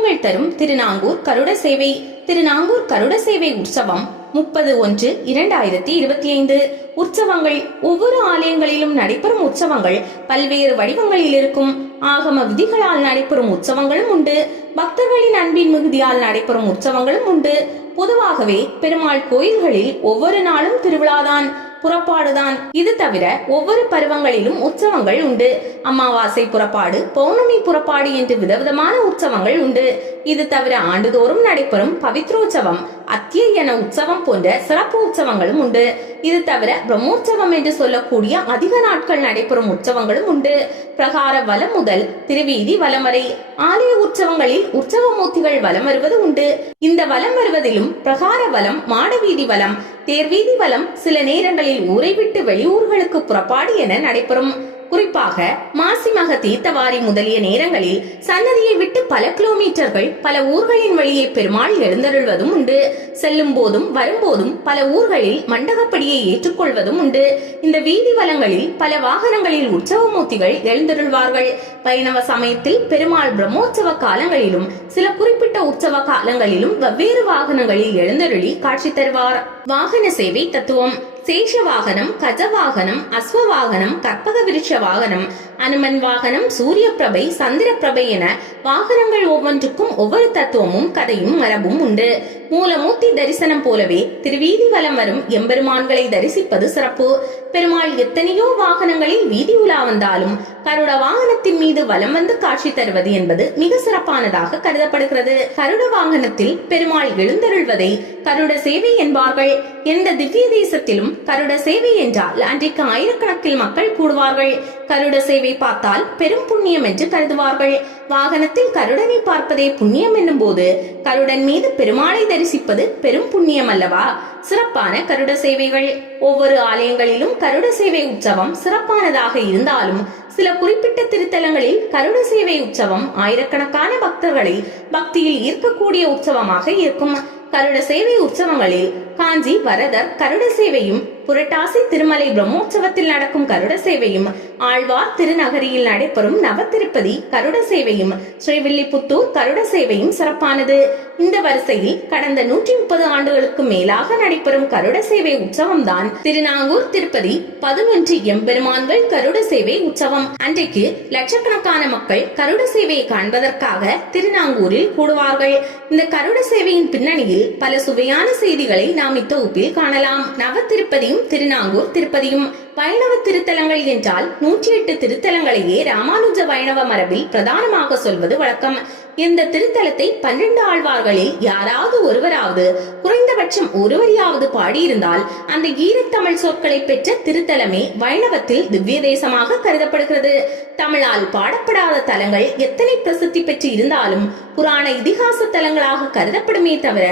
இன்பங்கள் தரும் திருநாங்கூர் கருட சேவை. திருநாங்கூர் கருட சேவை உற்சவம் 30/1/2025. உற்சவங்கள். ஒவ்வொரு ஆலயங்களிலும் நடைபெறும் உற்சவங்கள் பல்வேறு வடிவங்களில் இருக்கும். ஆகம விதிகளால் நடைபெறும் உற்சவங்களும் உண்டு. பக்தர்களின் அன்பின் மிகுதியால் நடைபெறும் உற்சவங்களும் உண்டு. பொதுவாகவே பெருமாள் கோயில்களில் ஒவ்வொரு நாளும் திருவிழாதான், புறப்பாடுதான். இது தவிர ஒவ்வொரு பருவங்களிலும் உற்சவங்கள் உண்டு. அமாவாசை புறப்பாடு, பௌர்ணமி புறப்பாடு என்று விதவிதமான உற்சவங்கள் உண்டு. இது தவிர ஆண்டுதோறும் நடைபெறும் பவித்ரோற்சவம், அத்தியன உற்சவம் போன்ற சிறப்பு உற்சவங்களும் உண்டு. இது தவிர பிரம்மோற்சவம் என்று சொல்லக்கூடிய அதிக நாட்கள் நடைபெறும் உற்சவங்களும் உண்டு. பிரகார வலம் முதல் திருவீதி வலம் வரை ஆலய உற்சவங்களில் உற்சவ மூர்த்திகள் வலம் வருவது உண்டு. இந்த வலம் வருவதிலும் பிரகார வலம், மாடவீதி வலம், தேர்வீதி வலம், சில நேரங்களில் ஊரை விட்டு வெளியூர்களுக்கு புறப்பாடு என நடைபெறும். குறிப்பாக மாசிமக தீர்த்தவாரி முதலிய நேரங்களில் சன்னதியை விட்டு பல கிலோமீட்டர்கள் பல ஊர்களின் வழியே பெருமாள் எழுந்தருள்வதும் உண்டு. செல்லும் போதும் வரும்போதும் பல ஊர்களில் மண்டகப்படியை ஏற்றுக்கொள்வதும் உண்டு. இந்த வீதி வலங்களில் பல வாகனங்களில் உற்சவ மூர்த்திகள் எழுந்தருள்வார்கள். வைணவ சமயத்தில் பெருமாள் பிரம்மோற்சவ காலங்களிலும் சில குறிப்பிட்ட உற்சவ காலங்களிலும் வெவ்வேறு வாகனங்களில் எழுந்தருளி காட்சி தருவார். வாகன சேவை தத்துவம். சேஷ வாகனம், கஜ வாகனம், அஸ்வ வாகனம், கற்பக விருட்ச வாகனம், அனுமன் வாகனம், சூரிய பிரபை, சந்திர பிரபை என வாகனங்கள் ஒவ்வொன்றுக்கும் ஒவ்வொரு தத்துவமும் கதையும் மரபும் உண்டு. மூலமூர்த்தி தரிசனம் போலவே திருவீதி வலம் வரும் எம்பெருமான்களை தரிசிப்பது சிறப்பு. பெருமாள் எத்தனையோ வாகனங்களில் வீதி உலா வந்தாலும் கருட வாகனத்தின் மீது வலம் வந்து காட்சி தருவது என்பது மிக சிறப்பானதாக கருதப்படுகிறது. கருட வாகனத்தில் பெருமாள் எழுந்தருள்வதை கருட சேவை என்பார்கள். எந்த திவ்ய தேசத்திலும் கருட சேவை என்றால் அன்றைக்கு ஆயிரக்கணக்கில் மக்கள் கூடுவார்கள். கருட சேவை பார்த்தால் பெரும் புண்ணியம் என்று கருதுவார்கள். வாகனத்தில் கருடனை பார்ப்பதே புண்ணியம் என்னும் போது கருடன் மீது பெருமாளை தரிசிப்பது பெரும் புண்ணியம் அல்லவா? சிறப்பான கருட சேவைகள். ஒவ்வொரு ஆலயங்களிலும் கருட சேவை உற்சவம் சிறப்பானதாக இருந்தாலும் சில குறிப்பிட்ட திருத்தலங்களில் கருட சேவை உற்சவம் ஆயிரக்கணக்கான பக்தர்களை பக்தியில் ஈர்க்கக்கூடிய உற்சவமாக இருக்கும். கருட சேவை உற்சவங்களில் காஞ்சி வரதர் கருட சேவையும், புரட்டாசி திருமலை பிரம்மோற்சவத்தில் நடக்கும் கருட சேவையும், ஆழ்வார் திருநகரியில் நடைபெறும் நவ திருப்பதி கருட சேவையும், ஸ்ரீவில்லிபுத்தூர் கருட சேவையும் சிறப்பானது. இந்த வரிசையில் கடந்த 130 ஆண்டுகளுக்கு மேலாக நடைபெறும் கருட சேவை உற்சவம் தான் திருநாங்கூர் திருப்பதி 11 எம்பெருமான்கள் கருட சேவை உற்சவம். அன்றைக்கு லட்சக்கணக்கான மக்கள் கருட சேவையை காண்பதற்காக திருநாங்கூரில் கூடுவார்கள். இந்த கருட சேவையின் பின்னணியில் பல சுவையான செய்திகளை நாம் இத்தொகுப்பில் காணலாம். நவ திருப்பதியும் திருநாங்கூர் திருப்பதியும். வைணவ திருத்தலங்கள் என்றால் 108 திருத்தலங்களையே ராமானுஜ வைணவ மரபில் பிரதானமாக சொல்வது வழக்கம். இந்த திருத்தலத்தை 12 ஆழ்வார்களில் யாராவது ஒருவராவது, குறைந்தபட்சம் ஒருவரையாவது பாடியிருந்தால் அந்த ஈரத்தமிழ் சொற்களை பெற்ற திருத்தலமே வைணவத்தில் திவ்ய தேசமாக கருதப்படுகிறது. தமிழால் பாடப்படாத தலங்கள் எத்தனை பிரசித்தி பெற்று இருந்தாலும் புராண இதிகாச தலங்களாக கருதப்படுமே தவிர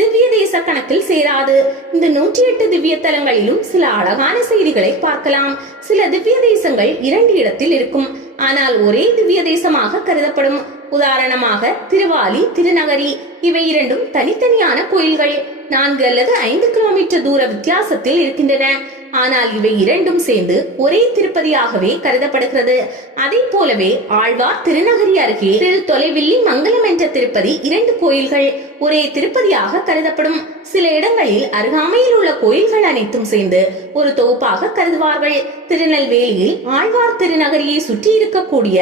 திவ்ய தேச கணக்கில் சேராது. இந்த 108 திவ்ய தலங்களிலும் சில அழகான செய்திகளை பார்க்கலாம். சில திவ்ய தேசங்கள் 2 இடத்தில் இருக்கும், ஆனால் ஒரே திவ்ய தேசமாக கருதப்படும். உதாரணமாக திருவாலி, திருநகரி இவை இரண்டும் தனித்தனியான கோயில்கள். 4 அல்லது 5 கிலோமீட்டர் தூர வித்தியாசத்தில் இருக்கின்றன. ஆனால் இவை இரண்டும் சேர்ந்து ஒரே திருப்பதியாகவே கருதப்படுகிறது. அதை போலவே ஆழ்வார் திருநகரி அருகே திரு தொலைவில்லி மங்கலம் என்ற திருப்பதி 2 கோயில்கள் ஒரே திருப்பதியாக கருதப்படும். சில இடங்களில் அருகாமையில் உள்ள கோயில்கள் அனைத்தும் சேர்ந்து ஒரு தொகுப்பாக கருதுவார்கள். திருநெல்வேலியில் ஆழ்வார் திருநகரியை சுற்றி இருக்கக்கூடிய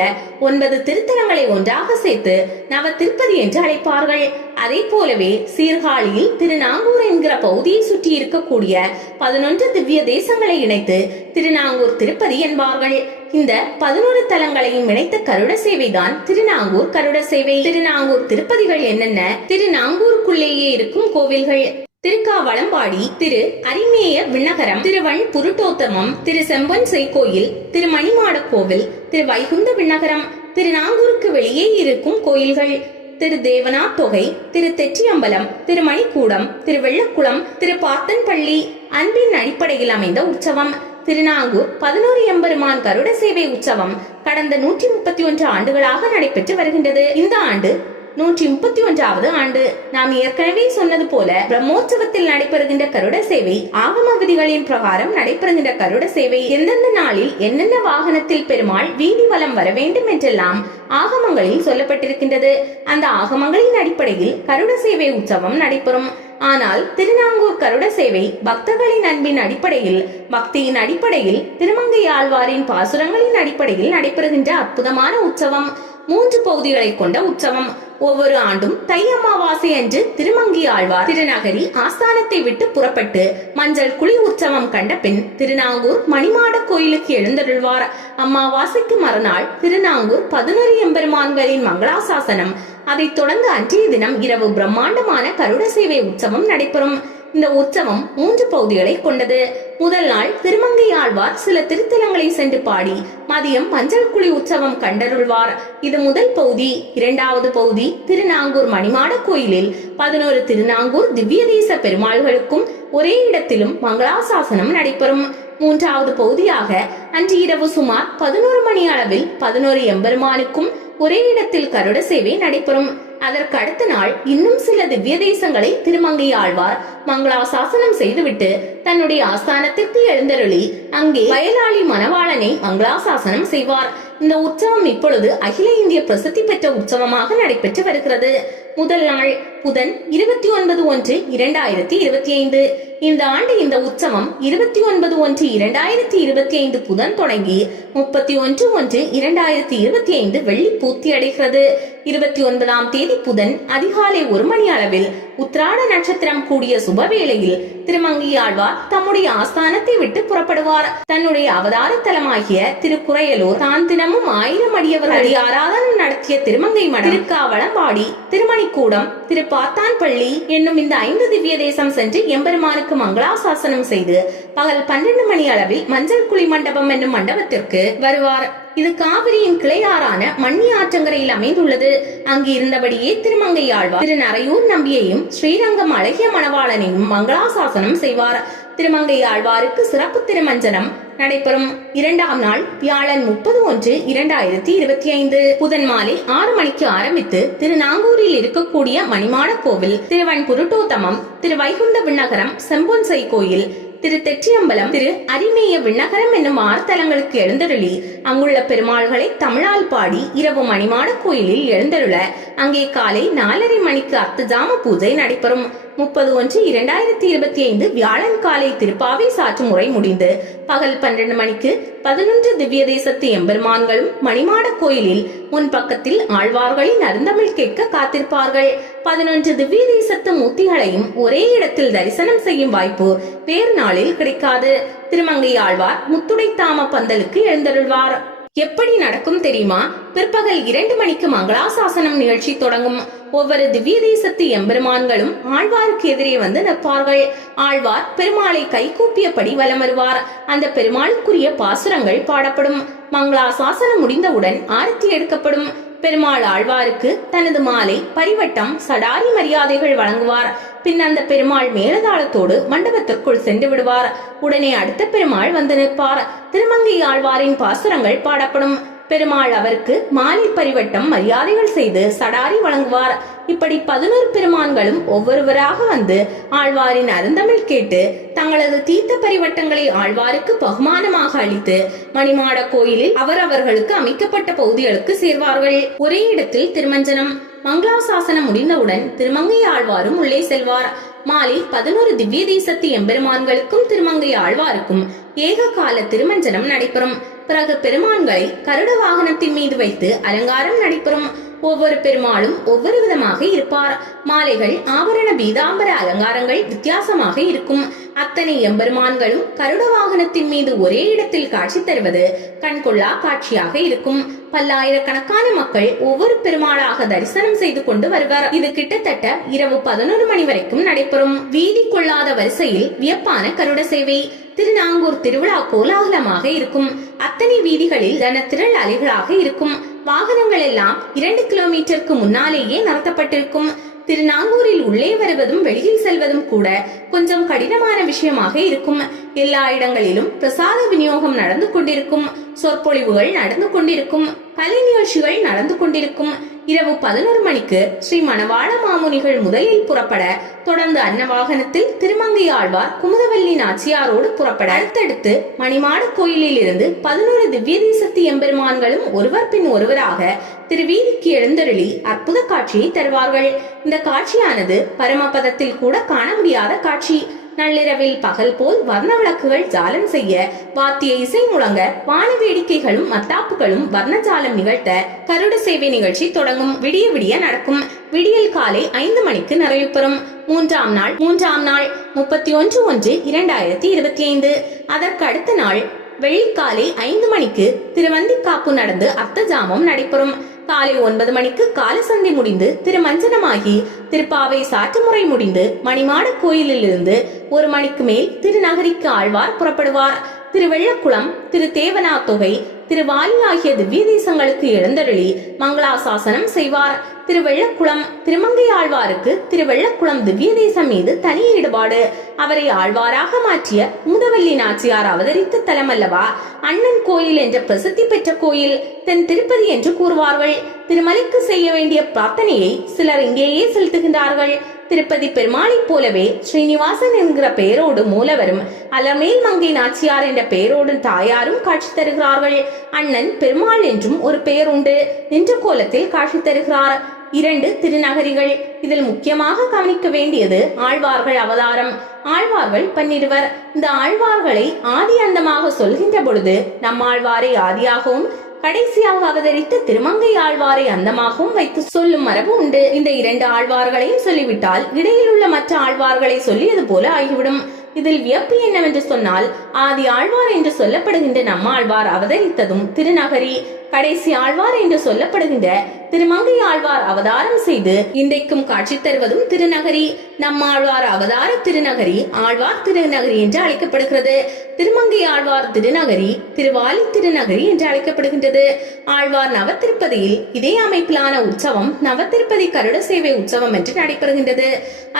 9 திருத்தலங்களை ஒன்றாக சேர்த்து நவ திருப்பதி என்று அழைப்பார்கள். அதே போலவே சீர்காழியில் திருநாங்கூர் என்கிற பகுதியை சுற்றி இருக்கக்கூடிய 11 திவ்ய தேசங்களை இணைத்து திருநாங்கூர் திருப்பதி என்பார்கள். இந்த 11 தலங்களையும் இணைத்த கருட சேவைதான் திருநாங்கூர் கருட சேவை. திருநாங்கூர் திருப்பதிகள் என்னென்ன? திருநாங்கூருக்குள்ளேயே இருக்கும் கோவில்கள்: திருக்காவளம்பாடி, திரு அரிமேய விண்ணகரம், திருவண் புருட்டோத்தமம், திரு செம்பன் செய்கோயில், திரு மணிமாட கோவில், திரு வைகுந்த விண்ணகரம். திருநாங்கூருக்கு வெளியே இருக்கும் கோயில்கள்: திரு தேவனா தொகை, திரு தெற்றியம்பலம், திரு மணிக்கூடம், திரு வெள்ளக்குளம், திரு பார்த்தன்பள்ளி. அன்பின் அடிப்படையில் அமைந்த உற்சவம் திருநாங்கூர் 11 எம்பெருமான் கருட சேவை உற்சவம் கடந்த 131 ஆண்டுகளாக நடைபெற்று வருகின்றது. இந்த ஆண்டு 131வது ஆண்டு. நாம் ஏற்கனவே சொன்னது போல பிரம்மோற்சவத்தில் நடைபெறுகின்ற கருட சேவை ஆகம விதிகளின் பிரகாரம் நடைபெறுகின்ற கருட சேவை எந்தெந்த நாளில் என்னென்ன வாகனத்தில் பெருமாள் வீதி வலம் வர வேண்டும் என்றெல்லாம் ஆகமங்களில் சொல்லப்பட்டிருக்கின்றது. அந்த ஆகமங்களின் அடிப்படையில் கருட சேவை உற்சவம் நடைபெறும். ஆனால் திருநாங்கூர் கருட சேவை பக்தர்களின் அன்பின் அடிப்படையில், பக்தியின் அடிப்படையில், திருமங்கை ஆழ்வாரின் பாசுரங்களின் அடிப்படையில் நடைபெறுகின்ற அற்புதமான உற்சவம். 3 பகுதிகளை கொண்ட உற்சவம். ஒவ்வொரு ஆண்டும் தை அமாவாசை அன்று திருமங்கை ஆழ்வார் திருநகரி ஆஸ்தானத்தை விட்டு புறப்பட்டு மஞ்சள் குழி உற்சவம் கண்ட பின் திருநாங்கூர் மணிமாட கோயிலுக்கு எழுந்தருள்வார். அமாவாசைக்கு மறுநாள் திருநாங்கூர் 11 எம்பெருமான்களின் மங்களாசாசனம். அதைத் தொடர்ந்து அன்றைய தினம் இரவு பிரம்மாண்டமான கருட சேவை உற்சவம் நடைபெறும். இந்த உற்சவம் 3 பகுதிகளை கொண்டது. முதல் நாள் திருமங்கை ஆழ்வார் சில திருத்தலங்களை சென்று பாடி மதியம் மஞ்சள் குழி உற்சவம் கண்டருள்வார். இது முதல் பகுதி. 2வது பகுதி திருநாங்கூர் மணிமாட கோயிலில் 11 திருநாங்கூர் திவ்ய தேச பெருமாள்களுக்கும் ஒரே இடத்திலும் மங்களாசாசனம் நடைபெறும். 3வது பகுதியாக அன்று இரவு சுமார் 11 மணி அளவில் 11 எம்பெருமானுக்கும் ஒரே இடத்தில் கருட சேவை நடைபெறும். அதற்கு அடுத்த நாள் இன்னும் சில திவ்ய தேசங்களை திருமங்கை ஆழ்வார் மங்களாசாசனம் செய்துவிட்டு தன்னுடைய ஆஸ்தானத்திற்கு எழுந்தருளி அங்கே வயலாளி மணவாளனை மங்களாசாசனம் செய்வார். இந்த உற்சவம் இப்பொழுது அகில இந்திய பிரசித்தி பெற்ற உற்சவமாக நடைபெற்று வருகிறது. முதல் நாள் புதன் 29/1/2025. இந்த ஆண்டு இந்த உற்சவம் 29/1/2025 புதன் தொடங்கி 31/1/2025 வெள்ளி பூர்த்தி அடைகிறது. 29ஆம் தேதி புதன் அதிகாலை 1 மணி அளவில் உத்திராட நட்சத்திரம் கூடிய சுபவேளையில் திருமங்கை ஆழ்வார் தம்முடைய ஆஸ்தானத்தை விட்டு புறப்படுவார். தன்னுடைய அவதார தலமாகிய திருக்குறையலூர் தான் தினமும் 1000 அடியவர்கள் ஆராதனம் நடத்திய திருமங்கை மடம், திருக்காவளம்பாடி, திருமணிக்கூடம், திருப்பாத்தான்பள்ளி என்னும் இந்த 5 திவ்ய தேசம் சென்று எம்பெருமானுக்கு மங்களாசாசனம் செய்து பகல் 12 மணி அளவில் மஞ்சள் குழி மண்டபம் என்னும் மண்டபத்திற்கு வருவார். இது காவிரியின் கிளையாறான மண்ணி ஆற்றங்கரையில் அமைந்துள்ளது. அங்கு இருந்தபடியே திருமங்கை ஆழ்வார் திருநரையூர் நம்பியையும் ஸ்ரீரங்கம் அழகிய மணவாளனையும் மங்களாசாசனம் செய்வார். திருமங்கை ஆழ்வாருக்கு சிறப்பு திருமஞ்சனம் நடைபெறும். 2ஆம் நாள் வியாழன் 30/1/2025 புதன் மாலை 6 மணிக்கு ஆரம்பித்து திருநாங்கூரில் இருக்கக்கூடிய மணிமாட கோவில், திருவன்புருட்டோத்தமம், திரு வைகுண்ட விண்ணகரம், செம்பொன்சை கோயில், திரு தெற்றியம்பலம், திரு அரிமேய விண்ணகரம் என்னும் 6 தலங்களுக்கு எழுந்தருளி அங்குள்ள பெருமாள்களை தமிழால் பாடி இரவு மணிமாட கோயிலில் எழுந்தருள அங்கே காலை 4:30 மணிக்கு அர்த்தஜாம பூஜை நடைபெறும். 30/1/2025 வியாழன் காலை திருப்பாவை சாற்று முறை முடிந்து பகல் 12 மணிக்கு 11 திவ்ய தேசத்து எம்பெருமான்களும் மணிமாட கோயிலில் முன்பக்கத்தில் ஆழ்வார்களின் அருந்தமிழ் கேட்க காத்திருப்பார்கள். 11 திவ்ய தேசத்து மூர்த்திகளையும் ஒரே இடத்தில் தரிசனம் செய்யும் வாய்ப்பு வேறு நாளில் கிடைக்காது. திருமங்கை ஆழ்வார் முத்துடைத்தாம பந்தலுக்கு எழுந்தருள்வார். எப்படி நடக்கும் தெரியுமா? பிற்பகல் 2 மணிக்கு மங்களாசாசனம் நிகழ்ச்சி தொடங்கும். ஒவ்வொரு திவ்ய தேசத்து எம்பெருமான்களும் ஆழ்வாருக்கு எதிரே வந்து நிற்பார்கள். ஆழ்வார் பெருமாளை கைகூப்பியபடி வலம் வருவார். அந்த பெருமாளுக்குரிய பாசுரங்கள் பாடப்படும். மங்களாசாசனம் முடிந்தவுடன் ஆரத்தி எடுக்கப்படும். பெருமாள் ஆழ்வாருக்கு தனது மாலை, பரிவட்டம், சடாரி மரியாதைகள் வழங்குவார். பின் அந்த பெருமாள் மேலதாளத்தோடு மண்டபத்திற்குள் சென்று விடுவார். உடனே அடுத்த பெருமாள் வந்து நிற்பார். திருமங்கை ஆழ்வாரின் பாசுரங்கள் பாடப்படும். பெருமாள் அவருக்கு மாலை, பரிவட்டம், மரியாதைகள் செய்து சடாரி வழங்குவார். இப்படி 11 பெருமான்களும் ஒவ்வொருவராக வந்து ஆழ்வாரின் அருந்தமிழ் கேட்டு தங்களது தீர்த்த பரிவட்டங்களை ஆழ்வாருக்கு பகுமானமாக அளித்து மணிமாட கோயிலில் அவரவர்களுக்கு அமைக்கப்பட்ட பகுதிகளுக்கு சேர்வார்கள். ஒரே இடத்தில் திருமஞ்சனம். மங்களாசாசனம் முடிந்தவுடன் திருமங்கை ஆழ்வாரும் உள்ளே செல்வார். மாலை 11 திவ்ய தேசத்து எம்பெருமான்களுக்கும் திருமங்கை ஆழ்வாருக்கும் ஏக கால திருமஞ்சனம் நடைபெறும். பிறகு பெருமான்களை கருட வாகனத்தின் மீது வைத்து அலங்காரம் நடைபெறும். ஒவ்வொரு பெருமாளும் ஒவ்வொரு விதமாக இருப்பார். மாலைகள், ஆபரண, பீதாம்பர அலங்காரங்கள் வித்தியாசமாக இருக்கும். அத்தனை எம்பெருமான்களும் கருட வாகனத்தின் மீது ஒரே இடத்தில் காட்சி தருவது கண்கொள்ளா காட்சியாக இருக்கும். பல்லாயிரக்கணக்கான மக்கள் ஒவ்வொரு பெருமாளாக தரிசனம் செய்து கொண்டு வருவார். இது கிட்டத்தட்ட இரவு 11 மணி வரைக்கும் நடைபெறும். வீதி கொள்ளாத வரிசையில் வியப்பான கருட சேவை. திருநாங்கூர் திருவிழா கோலாகலமாக இருக்கும். அத்தனை வீதிகளில் ஜனத்திரள் அலைகளாக இருக்கும். வாகனங்கள் எல்லாம் 2 கிலோமீட்டருக்கு முன்னாலேயே நிறுத்தப்பட்டிருக்கும். திருநாங்கூரில் உள்ளே வருவதும் வெளியில் செல்வதும் கூட கொஞ்சம் கடினமான விஷயமாக இருக்கும். எல்லா இடங்களிலும் பிரசாத விநியோகம் நடந்து கொண்டிருக்கும். சொற்பொழிவுகள் நடந்து கொண்டிருக்கும். கலை நிகழ்ச்சிகள் நடந்து கொண்டிருக்கும். இரவு 11 மணிக்கு ஸ்ரீ மணவாள மாமுனிகள் முதலில் புறப்பட, தொடர்ந்து அன்னவாகனத்தில் திருமங்கை ஆழ்வார் குமுதவல்லி நாச்சியாரோடு புறப்பட, அடுத்தடுத்து மணிமாட கோயிலில் இருந்து 11 திவ்ய தேசத்து எம்பெருமான்களும் ஒருவர் பின் ஒருவராக திருவீதிக்கு எழுந்தருளி அற்புத காட்சியை தருவார்கள். இந்த காட்சியானது பரமபதத்தில் கூட காண முடியாத காட்சி. நள்ளிரவில் பகல் போல் வர்ண விளக்குகள் ஜாலம் செய்ய, வாத்திய இசை முழங்க, வான வேடிக்கைகளும் மத்தாப்புகளும் வர்ணஜாலம் நிகழ்த்த கருட சேவை நிகழ்ச்சி தொடங்கும். விடிய விடிய நடக்கும். விடியல் காலை 5 மணிக்கு நிறைவு பெறும். மூன்றாம் நாள் 31/1/2025. அதற்கு அடுத்த நாள் வெள்ளிக்காலை 5 மணிக்கு திருவந்திக்காப்பு நடந்து அர்த்தஜாமம் நடைபெறும். காலை 9 மணிக்கு காலசந்தி முடிந்து திருமஞ்சனமாகி திருப்பாவை சாற்றுமுறை முடிந்து மணிமாட கோயிலில் இருந்து 1 மணிக்கு மேல் திருநகரிக்கு ஆழ்வார் புறப்படுவார். திருவெள்ளக்குளம், திரு தேவனாத்தொகை, திருவாலி ஆகிய திவ்ய தேசங்களுக்கு எழுந்தருளி மங்களாசாசனம் செய்வார். திருவெள்ளக்குளம் திருமங்கை ஆழ்வாருக்கு திருவெள்ளக்குளம் திவ்ய தேசம் மீது தனி ஈடுபாடு. அவரை ஆழ்வாராக மாற்றிய குமுதவல்லி நாச்சியார் அவதரித்த தலம் அல்லவா. அண்ணன் கோயில் என்ற பிரசித்தி பெற்ற கோயில். தென் திருப்பதி என்று கூறுவார்கள். திருமலைக்கு செய்ய வேண்டிய பிரார்த்தனையை சிலர் இங்கேயே செலுத்துகின்றார்கள். திருப்பதி பெருமாளை போலவே ஸ்ரீனிவாசன் என்கிற பெயரோடு மூலவரும், அலமேல் மங்கை நாச்சியார் என்ற பெயரோடு தாயாரும் காட்சி தருகிறார்கள். அண்ணன் பெருமாள் என்றும் ஒரு பெயர் உண்டு. நின்ற கோலத்தில் காட்சி தருகிறார். 2 திருநகரிகள். இதில் முக்கியமாக கவனிக்க வேண்டியது ஆழ்வார்கள் அவதாரம். ஆழ்வார்கள் 12. இந்த ஆழ்வார்களை ஆதி அந்தமாக சொல்கின்ற பொழுது நம்மாழ்வாரை ஆதியாகவும் கடைசியாக அவதரித்த திருமங்கை ஆழ்வாரை அந்தமாகவும் வைத்து சொல்லும் மரபு உண்டு. இந்த 2 ஆழ்வார்களையும் சொல்லிவிட்டால் இடையில் உள்ள மற்ற ஆழ்வார்களை சொல்லியது போல ஆகிவிடும். இதில் வியப்பு என்னவென்று சொன்னால், ஆதி ஆழ்வார் என்று சொல்லப்படுகின்ற நம்மாழ்வார் அவதரித்ததும் திருநகரி, கடைசி ஆழ்வார் என்று சொல்லப்படுகின்ற திருமங்கை ஆழ்வார் அவதாரம் செய்து இன்றைக்கும் காட்சி தருவதும் திருநகரி. நம்மாழ்வார் அவதார திருநகரி ஆழ்வார் திருநகரி என்று அழைக்கப்படுகிறது. திருமங்கை ஆழ்வார் திருநகரி திருவாலி திருநகரி என்று அழைக்கப்படுகின்றது. ஆழ்வார் நவத்திருப்பதியில் இதே அமைப்பிலான உற்சவம் நவத்திருப்பதி கருட சேவை உற்சவம் என்று நடைபெறுகின்றது.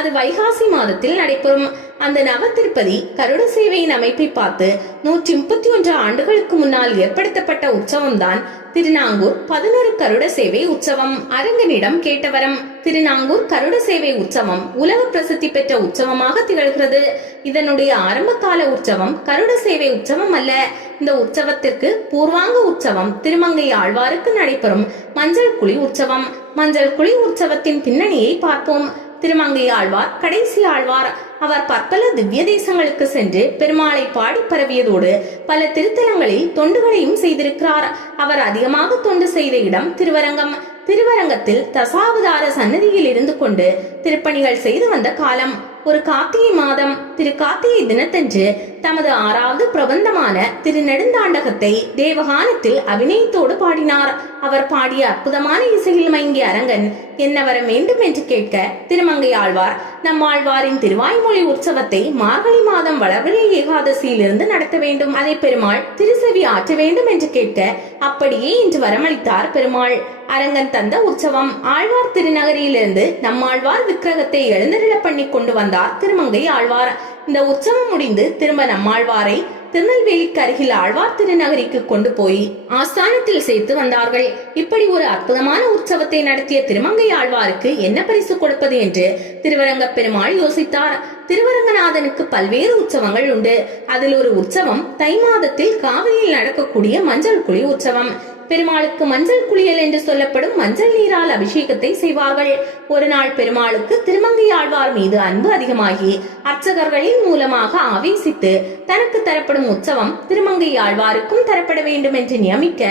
அது வைகாசி மாதத்தில் நடைபெறும். அந்த நவத்திருப்பதி கருட சேவையின் அமைப்பை பார்த்து 131 ஆண்டுகளுக்கு முன்னால் ஏற்படுத்தப்பட்ட உற்சவம் தான் திருநாங்கூர் 11 கருட சேவை உற்சவம். அரங்கனிடம் கேட்டவரம். திருநாங்கூர் கருட சேவை உற்சவம் உலக பிரசித்தி பெற்ற உற்சவமாக திகழ்கிறது. இதனுடைய ஆரம்ப கால உற்சவம் கருட சேவை உற்சவம் அல்ல. இந்த உற்சவத்திற்கு பூர்வாங்க உற்சவம் திருமங்கை ஆழ்வாருக்கு நடைபெறும் மஞ்சள் குழி உற்சவம். மஞ்சள் குழி உற்சவத்தின் பின்னணியை பார்ப்போம். திருமங்கை ஆழ்வார் கடைசி ஆழ்வார். அவர் பற்பல திவ்ய தேசங்களுக்கு சென்று பெருமாளை பாடி பரவியதோடு பல திருத்தலங்களில் தொண்டுகளையும் செய்திருக்கிறார். அவர் அதிகமாக தொண்டு செய்த இடம் திருவரங்கம். திருவரங்கத்தில் தசாவதார சன்னதியில் இருந்து கொண்டு திருப்பணிகள் செய்து வந்த காலம். ஒரு கார்த்திகை மாதம் திரு கார்த்திகை தினத்தன்று தமது 6வது பிரபந்தமான திருநெடுந்தாண்டகத்தை தேவகானத்தில் அபிநயத்தோடு பாடினார். அவர் பாடிய அற்புதமான இசையில் மயங்கிய அரங்கன் என்ன வர வேண்டும் என்று கேட்க, திருமங்கை ஆழ்வார் நம்மாழ்வாரின் திருவாய்மொழி உற்சவத்தை மார்கழி மாதம் வளர்பிறை ஏகாதசியிலிருந்து நடத்த வேண்டும், அதை பெருமாள் திருசெவி ஆற்ற வேண்டும் என்று கேட்க, அப்படியே இன்று வரமளித்தார் பெருமாள். அரங்கன் தந்த உற்சவம். ஆழ்வார் திருநகரியிலிருந்து நம்மாழ்வார் விக்கிரகத்தை எழுந்தருள பண்ணி கொண்டு வந்தார் திருமங்கை ஆழ்வார். இந்த உற்சவம் முடிந்து திரும்ப நம்மாழ்வாரை திருநெல்வேலிக்கு அருகில் ஆழ்வார் திருநகரிக்கு கொண்டு போய் ஆஸ்தானத்தில் சேர்த்து வந்தார்கள். இப்படி ஒரு அற்புதமான உற்சவத்தை நடத்திய திருமங்கை ஆழ்வாருக்கு என்ன பரிசு கொடுப்பது என்று திருவரங்க பெருமாள் யோசித்தார். திருவரங்கநாதனுக்கு பல்வேறு உற்சவங்கள் உண்டு. அதில் ஒரு உற்சவம் தை மாதத்தில் காவிரியில் நடக்கக்கூடிய மஞ்சள் குழி உற்சவம். பெருமாளுக்கு மஞ்சள் குளியல் என்று சொல்லப்படும் மஞ்சள் நீரால் அபிஷேகத்தை செய்வார்கள். ஒரு நாள் பெருமாளுக்கு திருமங்கை ஆழ்வார் மீது அன்பு அதிகமாகி அர்ச்சகர்களின் மூலமாக ஆவேசித்து தனக்கு தரப்படும் உற்சவம் திருமங்கை ஆழ்வாருக்கும் தரப்பட வேண்டும் என்று நியமிக்க,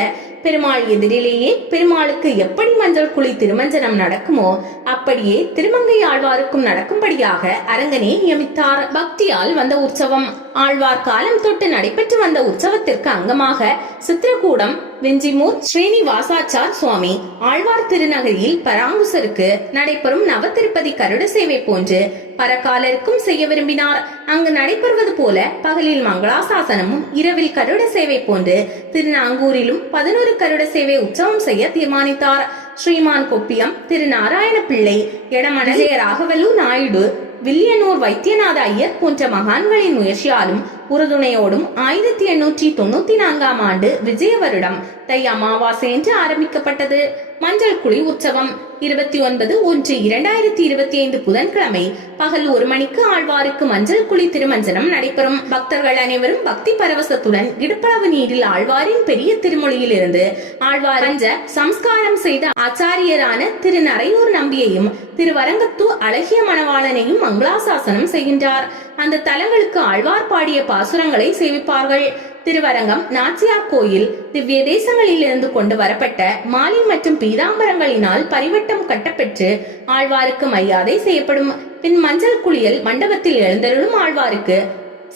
பெருமாள் எதிரிலேயே பெருமாளுக்கு எப்படி மஞ்சள் குழி திருமஞ்சனம் நடக்குமோ அப்படியே திருமங்கை ஆழ்வாருக்கும் நடக்கும்படியாக அரங்கனே நியமித்தார். பக்தியால் வந்த உற்சவம். ஆழ்வார் காலம் தொட்டு நடைபெற்று வந்த உற்சவத்திற்கு அங்கமாக சித்திரகூடம் வெஞ்சிமூர் ஸ்ரீனிவாசாச்சார் சுவாமி ஆழ்வார் திருநகரியில் பராங்குசருக்கு நடைபெறும் நவத்திருப்பதி கருட சேவை போன்று பரகாலருக்கும் செய்ய விரும்பினார். அங்கு நடைபெறுவது போல பகலில் மங்களாசாசனமும் இரவில் கருட சேவை போன்று திருநாங்கூரிலும் 11 கருட சேவை உற்சவம் செய்ய தீர்மானித்தார். ஸ்ரீமான் கொப்பியம், திரு நாராயண பிள்ளை, எடமணலைய ராகவலு நாயுடு, வில்லியனூர் வைத்தியநாத ஐயர் போன்ற மகான்களின் முயற்சியாலும் உறுதுணையோடும் 1894 ஆண்டு விஜய வருடம் தை அமாவாசை என்று ஆரம்பிக்கப்பட்டது. மஞ்சள் குழி உற்சவம் 29/1/2025 புதன்கிழமை பகல் 1 மணிக்கு ஆழ்வாருக்கு மஞ்சள் குழி திருமஞ்சனம் நடைபெறும். பக்தர்கள் அனைவரும் பக்தி பரவசத்துடன் இடுப்பளவு நீரில் ஆழ்வாரின் பெரிய திருமொழியில் இருந்து ஆழ்வாரஞ்ச சம்ஸ்காரம் செய்த ஆச்சாரியரான திரு நரையூர் நம்பியையும் திருவரங்கத்து அழகிய மணவாளனையும் மங்களாசாசனம் செய்கின்றார். அந்த தலங்களுக்கு ஆழ்வார் பாடிய பாசுரங்களை சேவிப்பார்கள். திருவரங்கம் நாச்சியார் கோயில் திவ்ய தேசங்களில் இருந்து கொண்டு வரப்பட்ட மாலை மற்றும் பீதாம்பரங்களினால் பரிவட்டம் கட்டப்பெற்று ஆழ்வாருக்கு மரியாதை செய்யப்படும். பின் மஞ்சள் குளியல் மண்டபத்தில் எழுந்தருளும் ஆழ்வாருக்கு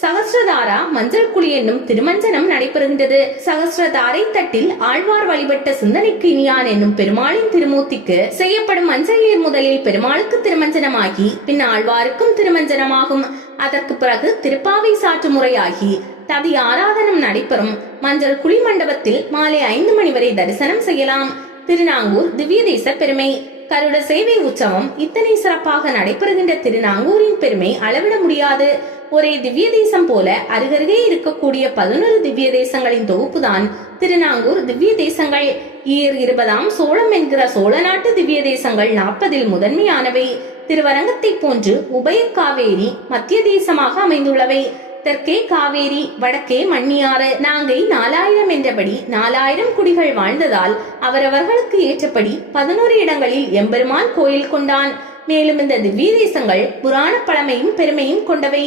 சகஸ்ரதாரா மஞ்சள் குழி என்னும் திருமஞ்சனம் நடைபெறுகின்றது. சகஸ்ரதாரை தட்டில் ஆழ்வார் வழிபட்ட சிந்தனைக்கு இனியான் என்னும் பெருமாளின் திருமூர்த்திக்கு செய்யப்படும் மஞ்சள் நீர் முதலில் பெருமாளுக்கு திருமஞ்சனமாகி பின் ஆழ்வாருக்கும் திருமஞ்சனமாகும். அதற்கு பிறகு திருப்பாவை சாற்று முறையாகி தவி ஆராதனம் நடைபெறும். மஞ்சள் குழி மண்டபத்தில் மாலை 5 மணி வரை தரிசனம் செய்யலாம். திருநாங்கூர் திவ்ய தேச பெருமை. கருட சேவை உற்சவம் இத்தனை சிறப்பாக நடைபெறுகின்ற திருநாங்கூரின் பெருமை அளவிட முடியாது. ஒரே திவ்ய தேசம் போல அருகருகே இருக்கக்கூடிய 11 திவ்ய தேசங்களின் தொகுப்புதான் திருநாங்கூர் திவ்ய தேசங்கள். 20ஆம் சோழம் என்கிற சோழ நாட்டு திவ்ய தேசங்கள் 40இல் முதன்மையானவை. திருவரங்கத்தை போன்று உபய காவேரி மத்திய தேசமாக அமைந்துள்ளவை. தெற்கே காவேரி, வடக்கே மண்ணியாறு. நாங்கை 4000 என்றபடி 4000 குடிகள் வாழ்ந்ததால் அவரவர்களுக்கு ஏற்றபடி 11 இடங்களில் எம்பெருமான் கோயில் கொண்டான். மேலும் இந்த திவ்ய தேசங்கள் புராண பழமையும் பெருமையும் கொண்டவை.